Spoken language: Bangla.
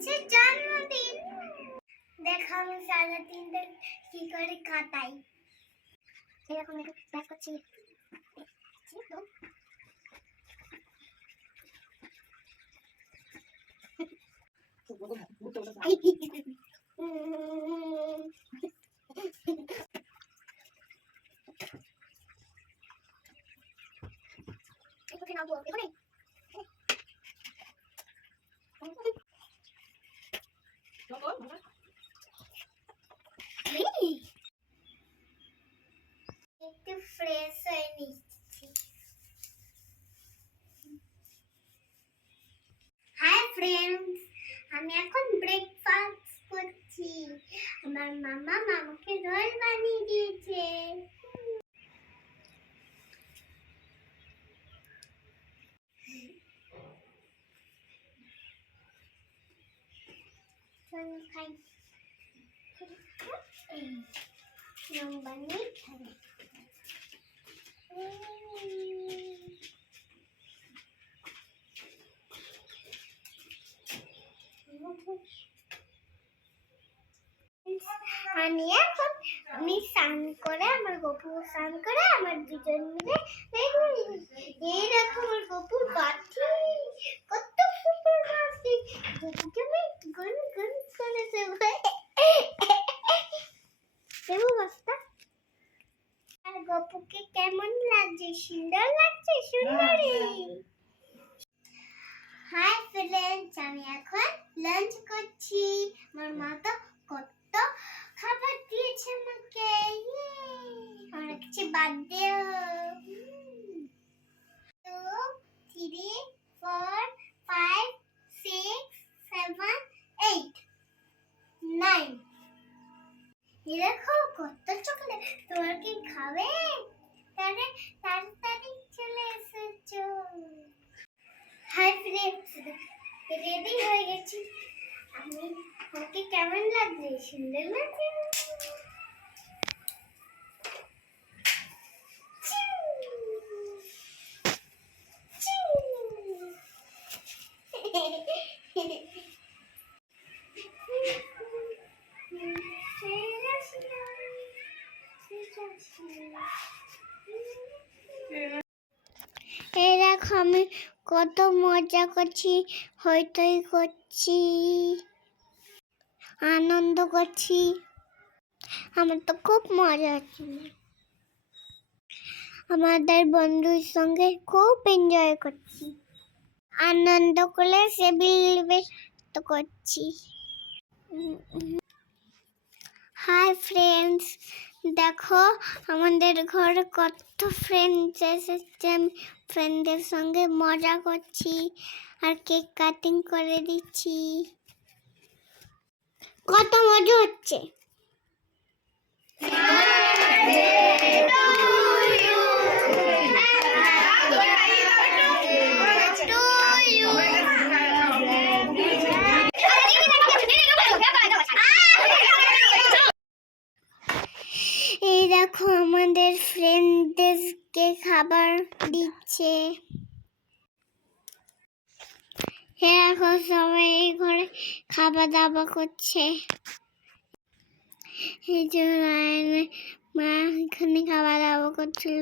হচ্ছে জন্মদিন। দেখো আমি সারাদিনটা কি করে কাটাই। এরকম একটু ব্যাক করছি। এখানে নাও এখানে একটু ফ্রেশ হয়ে নিচ্ছি। হাই ফ্রেন্ডস, আমি এখন ব্রেকফাস্ট করছি। আমার মামা মামাকে রোল বানিয়ে দিয়েছে। চলো খাই। রোল বানিয়ে খাই। আমি স্নান করে আমার গপু স্নান করে আমার দুজন মিলে এই দেখো আমার গপুর বাটি কত সুন্দর বাটি। গপুকে আমি গুন গুন করে দেবো বাস্তা। আর গপুকে কেমন লাগছে? সুন্দর লাগছে? সুন্দরী। হাই ফ্রেন্ডস, আমি এখন লাঞ্চ করছি। আমার মা তো কত খাবার দিয়েছে আমাকে। আমার কাছে বার্থডে 2 3 4 5 6 7 8 9। দেখো কত চকলেট। তোমার কি খাবে? তাড়াতাড়ি চলে এসেছো। হাই ফ্রেন্ডস, রেডি হয়ে গেছি। আমাকে কেমন লাগছে? সুন্দর লাগছে? এই দেখো আমি কত মজা করছি, হইচই করছি, আনন্দ করছি। আমার তো খুব মজা হচ্ছে। আমাদের বন্ধুর সঙ্গে খুব এনজয় করছি, আনন্দ করে সেলিব্রেট করছি। হাই ফ্রেন্ডস, দেখো আমাদের ঘরে কত ফ্রেন্ডস এসেছে। আমি ফ্রেন্ডদের সঙ্গে মজা করছি আর কেক কাটিং করে দিচ্ছি। কত মজা হচ্ছে। এই দেখো আমাদের ফ্রেন্ডদেরকে খাবার দিচ্ছে। এখন সবাই ঘরে খাওয়া দাওয়া করছে। এই যে মা এখানে খাওয়া দাওয়া করছিল।